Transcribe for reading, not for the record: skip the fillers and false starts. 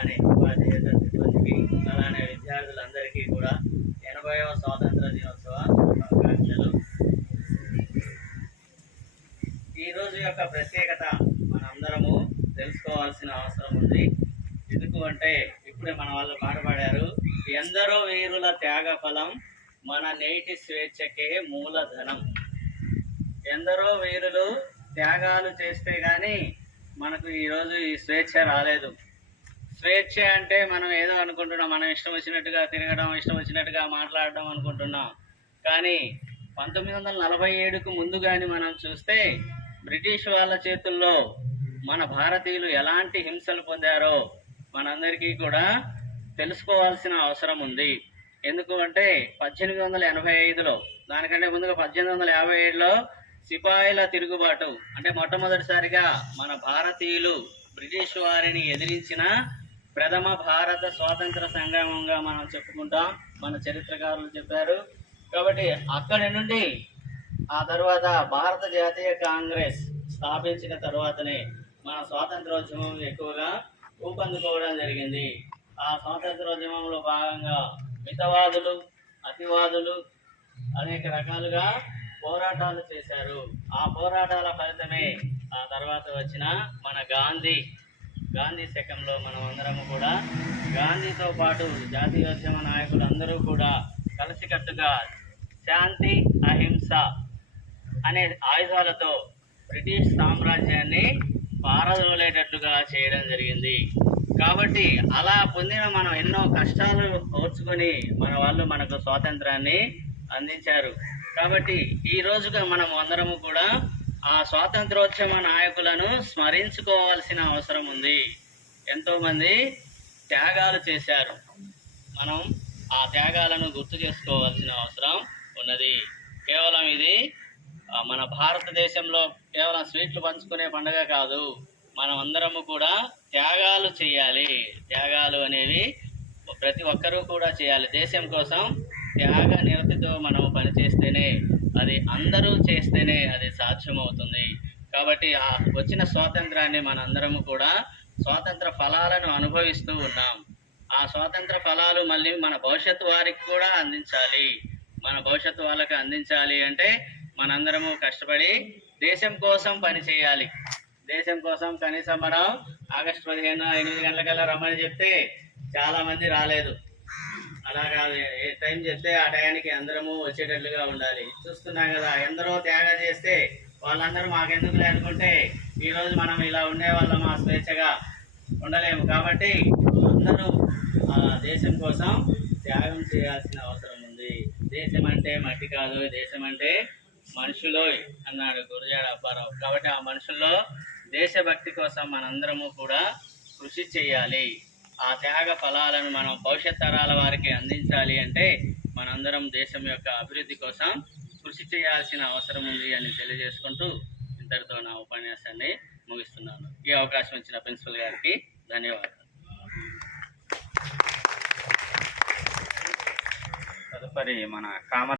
అలానే ఉపాధ్యాయేతర సిబ్బందికి, అలానే విద్యార్థులందరికీ కూడా 80వ స్వాతంత్ర దినోత్సవ శుభాకాంక్షలు. ఈరోజు యొక్క ప్రత్యేకత మనందరము తెలుసుకోవాల్సిన అవసరం ఉంది. ఎందుకు అంటే ఇప్పుడే మన వాళ్ళు పాట పాడారు, ఎందరో వీరుల త్యాగ ఫలం మన నేటి స్వేచ్ఛకే మూలధనం. ఎందరో వీరులు త్యాగాలు చేస్తే కానీ మనకు ఈరోజు ఈ స్వేచ్ఛ రాలేదు. స్వేచ్ఛ అంటే మనం ఏదో అనుకుంటున్నాం, మనం ఇష్టం వచ్చినట్టుగా తిరగడం, ఇష్టం వచ్చినట్టుగా మాట్లాడడం అనుకుంటున్నాం. కానీ 1947కు ముందు కానీ మనం చూస్తే బ్రిటిష్ వాళ్ళ చేతుల్లో మన భారతీయులు ఎలాంటి హింసలు పొందారో మనందరికీ కూడా తెలుసుకోవాల్సిన అవసరం ఉంది. ఎందుకు అంటే 1885లో, దానికంటే ముందుగా 1857లో సిపాయిల తిరుగుబాటు అంటే మొట్టమొదటిసారిగా మన భారతీయులు బ్రిటిష్ వారిని ఎదిరించిన ప్రథమ భారత స్వాతంత్ర సంగ్రామంగా మనం చెప్పుకుంటాం, మన చరిత్రకారులు చెప్పారు. కాబట్టి అక్కడి నుండి ఆ తర్వాత భారత జాతీయ కాంగ్రెస్ స్థాపించిన తర్వాతనే మన స్వాతంత్రోద్యమం ఎక్కువగా ఊపందుకోవడం జరిగింది. ఆ స్వాతంత్రోద్యమంలో భాగంగా మితవాదులు, అతివాదులు అనేక రకాలుగా పోరాటాలు చేశారు. ఆ పోరాటాల ఫలితమే ఆ తర్వాత వచ్చిన మన గాంధీ శకంలో మనం అందరము కూడా గాంధీతో పాటు జాతీయోద్యమ నాయకులు అందరూ కూడా కలిసికట్టుగా శాంతి, అహింస అనే ఆయుధాలతో బ్రిటిష్ సామ్రాజ్యాన్ని పారదోలేటట్లుగా చేయడం జరిగింది. కాబట్టి అలా పొందిన మనం ఎన్నో కష్టాలు ఓర్చుకొని మన వాళ్ళు మనకు స్వాతంత్రాన్ని అందించారు. కాబట్టి ఈ రోజుగా మనం అందరము కూడా ఆ స్వాతంత్రోద్యమ నాయకులను స్మరించుకోవాల్సిన అవసరం ఉంది. ఎంతోమంది త్యాగాలు చేశారు, మనం ఆ త్యాగాలను గుర్తు చేసుకోవాల్సిన అవసరం ఉన్నది. కేవలం ఇది మన భారతదేశంలో కేవలం స్వీట్లు పంచుకునే పండుగ కాదు, మనం అందరము కూడా త్యాగాలు చేయాలి. త్యాగాలు అనేవి ప్రతి ఒక్కరూ కూడా చేయాలి. దేశం కోసం త్యాగ నిరతితో మనం పనిచేస్తేనే, అది అందరూ చేస్తేనే అది సాధ్యమవుతుంది. కాబట్టి ఆ వచ్చిన స్వాతంత్రాన్ని మనందరము కూడా స్వాతంత్ర ఫలాలను అనుభవిస్తూ ఉన్నాం. ఆ స్వాతంత్ర ఫలాలు మళ్ళీ మన భవిష్యత్తు వారికి కూడా అందించాలి. మన భవిష్యత్తు వాళ్ళకి అందించాలి అంటే మనందరము కష్టపడి దేశం కోసం పని చేయాలి. దేశం కోసం కనీసం మనం ఆగస్టు 15 8 గంటలకల్లా రమ్మని చెప్తే చాలామంది రాలేదు. అలాగా ఏ టైం చెప్తే ఆ టయానికి అందరము వచ్చేటట్లుగా ఉండాలి. చూస్తున్నాం కదా, ఎందరో త్యాగం చేస్తే వాళ్ళందరూ మాకెందుకులే అనుకుంటే ఈరోజు మనం ఇలా ఉండేవాళ్ళం, మా స్వేచ్ఛగా ఉండలేము. కాబట్టి అందరూ దేశం కోసం త్యాగం చేయాల్సిన అవసరం ఉంది. దేశం అంటే మట్టి కాదు, దేశం అంటే మనుషులో అన్నాడు గురజాడ అప్పారావు. కాబట్టి ఆ మనుషుల్లో దేశభక్తి కోసం మనందరము కూడా కృషి చేయాలి. ఆ త్యాగ ఫలాలను మనం భవిష్యత్ తరాల వారికి అందించాలి అంటే మనందరం దేశం యొక్క అభివృద్ధి కోసం కృషి చేయాల్సిన అవసరం ఉంది అని తెలియజేసుకుంటూ ఇంతటితో నా ఉపన్యాసాన్ని ముగిస్తున్నాను. ఈ అవకాశం ఇచ్చిన ప్రిన్సిపల్ గారికి ధన్యవాదాలు. తదుపరి మన